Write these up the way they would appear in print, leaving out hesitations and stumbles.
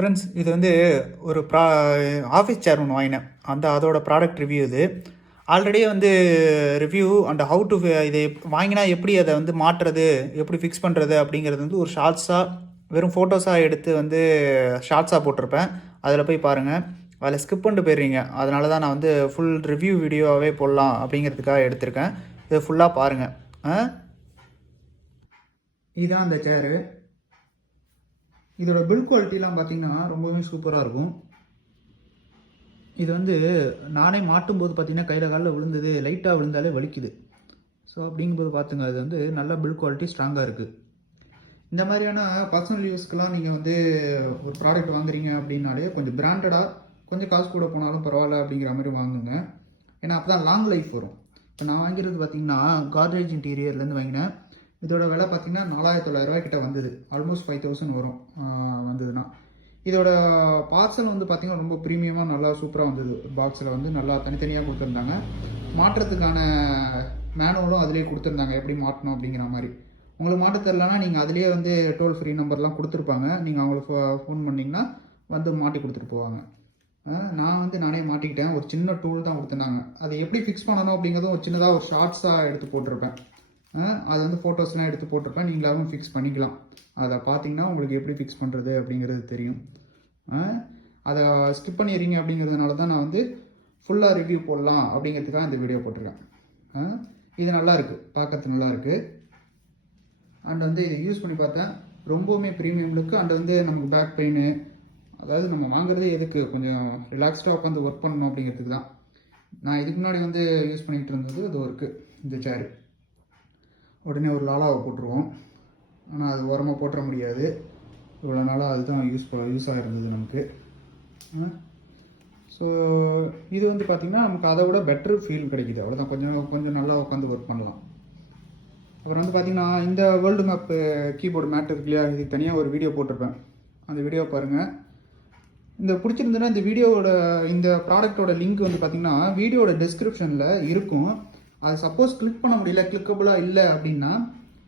Friends, இது வந்து ஒரு ஆஃபீஸ் சேர் ஒன்று வாங்கினேன். அதோட ப்ராடக்ட் ரிவ்யூ இது. ஆல்ரெடியே வந்து ரிவ்யூ அண்ட் ஹவு டு இது வாங்கினா எப்படி அதை வந்து மாற்றுறது, எப்படி ஃபிக்ஸ் பண்ணுறது அப்படிங்கிறது வந்து ஒரு ஷார்ட்ஸாக வெறும் ஃபோட்டோஸாக எடுத்து வந்து ஷார்ட்ஸாக போட்டிருப்பேன். அதில் போய் பாருங்கள். அதில் ஸ்கிப் பண்ணிட்டு போயிடுறீங்க. அதனால தான் நான் வந்து ஃபுல் ரிவ்யூ வீடியோவாகவே போடலாம் அப்படிங்கிறதுக்காக எடுத்திருக்கேன். இதை ஃபுல்லாக பாருங்கள். இதுதான் அந்த சேரு. இதோட பில்ட் குவாலிட்டிலாம் பார்த்தீங்கன்னா ரொம்பவே சூப்பராக இருக்கும். இது வந்து நானே மாட்டும்போது பார்த்தீங்கன்னா கையில் காலில் விழுந்தது, லைட்டாக விழுந்தாலே வலிக்குது. ஸோ அப்படிங்கும்போது பார்த்துங்க, அது வந்து நல்ல பில்ட் குவாலிட்டி ஸ்ட்ராங்காக இருக்குது. இந்த மாதிரியான பர்சனல் யூஸ்க்கெலாம் நீங்கள் வந்து ஒரு ப்ராடக்ட் வாங்குறீங்க அப்படின்னாலே கொஞ்சம் பிராண்டடாக, கொஞ்சம் காசு கூட போனாலும் பரவாயில்ல அப்படிங்கிற மாதிரி வாங்குங்க. ஏன்னா அப்போ தான் லாங் லைஃப் வரும். இப்போ நான் வாங்கிறது பார்த்தீங்கன்னா கார்ட்ரேஜ் இன்டீரியர்லேருந்து வாங்கினேன். இதோட விலை பார்த்தீங்கன்னா 4900 கிட்ட வந்தது. ஆல்மோஸ்ட் 5000 வரும் வந்ததுன்னா. இதோட பார்சல் வந்து பார்த்தீங்கன்னா ரொம்ப ப்ரீமியமாக நல்லா சூப்பராக வந்தது. பாக்ஸில் வந்து நல்லா தனித்தனியாக கொடுத்துருந்தாங்க. மாட்டுறதுக்கான மேனுவலும் அதிலே கொடுத்துருந்தாங்க, எப்படி மாட்டணும் அப்படிங்கிற மாதிரி. உங்களுக்கு மாட்ட தெரிலனா நீங்கள் அதிலே வந்து டோல் ஃப்ரீ நம்பர்லாம் கொடுத்துருப்பாங்க. நீங்கள் அவங்களுக்கு ஃபோன் பண்ணிங்கன்னா வந்து மாட்டி கொடுத்துட்டு போவாங்க. நான் வந்து நானே மாட்டிக்கிட்டேன். ஒரு சின்ன டூல் தான் கொடுத்துருந்தாங்க. அதை எப்படி ஃபிக்ஸ் பண்ணணும் அப்படிங்கிறதும் ஒரு சின்னதாக ஒரு ஷார்ட்ஸாக எடுத்து போட்டிருப்பேன். அது வந்து ஃபோட்டோஸ்லாம் எடுத்து போட்டிருப்பேன். நீங்களாகவும் ஃபிக்ஸ் பண்ணிக்கலாம். அதை பார்த்தீங்கன்னா உங்களுக்கு எப்படி ஃபிக்ஸ் பண்ணுறது அப்படிங்கிறது தெரியும். அதை ஸ்கிப் பண்ணிடுறீங்க அப்படிங்கிறதுனால தான் நான் வந்து ஃபுல்லாக ரிவ்யூ போடலாம் அப்படிங்கிறதுக்காக இந்த வீடியோ போட்டிருக்கேன். இது நல்லா இருக்குது, பார்க்கறதுக்கு நல்லா இருக்குது. அண்ட் வந்து இதை யூஸ் பண்ணி பார்த்தேன், ரொம்பவுமே ப்ரீமியம் லுக்கு. அண்ட் வந்து நமக்கு பேக் பெயின், அதாவது நம்ம வாங்குறதே எதுக்கு, கொஞ்சம் ரிலாக்ஸ்டாக உட்காந்து ஒர்க் பண்ணணும் அப்படிங்கிறதுக்கு தான். நான் இதுக்கு முன்னாடி வந்து யூஸ் பண்ணிகிட்டு இருந்தது அது இருக்குது இந்த சேரு. உடனே ஒரு லாலாவை போட்டுருவோம். ஆனால் அது உரமாக போட்டுற முடியாது. இவ்வளோ நாளாக அதுதான் யூஸாக இருந்தது நமக்கு. ஸோ இது வந்து பார்த்திங்கன்னா நமக்கு அதை விட பெட்ரு ஃபீல் கிடைக்கிது. அவ்வளோதான், கொஞ்சம் நல்லா உட்காந்து ஒர்க் பண்ணலாம். அப்புறம் வந்து பார்த்திங்கன்னா இந்த வேர்ல்டு மேப்பு கீபோர்டு மேட் இருக்கு இல்லையா, இதுக்கு தனியாக ஒரு வீடியோ போட்டிருப்பேன். அந்த வீடியோ பாருங்கள். இந்த பிடிச்சிருந்ததுன்னா இந்த ப்ராடக்டோட லிங்க் வந்து பார்த்திங்கன்னா வீடியோட டிஸ்கிரிப்ஷனில் இருக்கும். அது சப்போஸ் கிளிக் பண்ண முடியல, கிளிக்கபுளாக இல்லை அப்படின்னா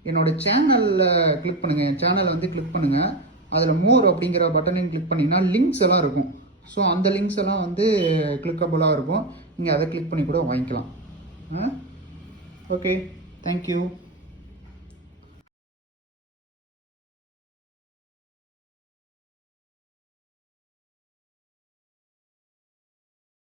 என்னோடய சேனலில் கிளிக் பண்ணுங்கள். என் சேனலை வந்து கிளிக் பண்ணுங்கள். அதில் மோர் அப்படிங்கிற பட்டனையும் கிளிக் பண்ணிங்கன்னா லிங்க்ஸ் எல்லாம் இருக்கும். ஸோ அந்த லிங்க்ஸ் எல்லாம் வந்து கிளிக்கபுளாக இருக்கும். நீங்கள் அதை கிளிக் பண்ணி கூட வாங்கிக்கலாம். Okay, thank you.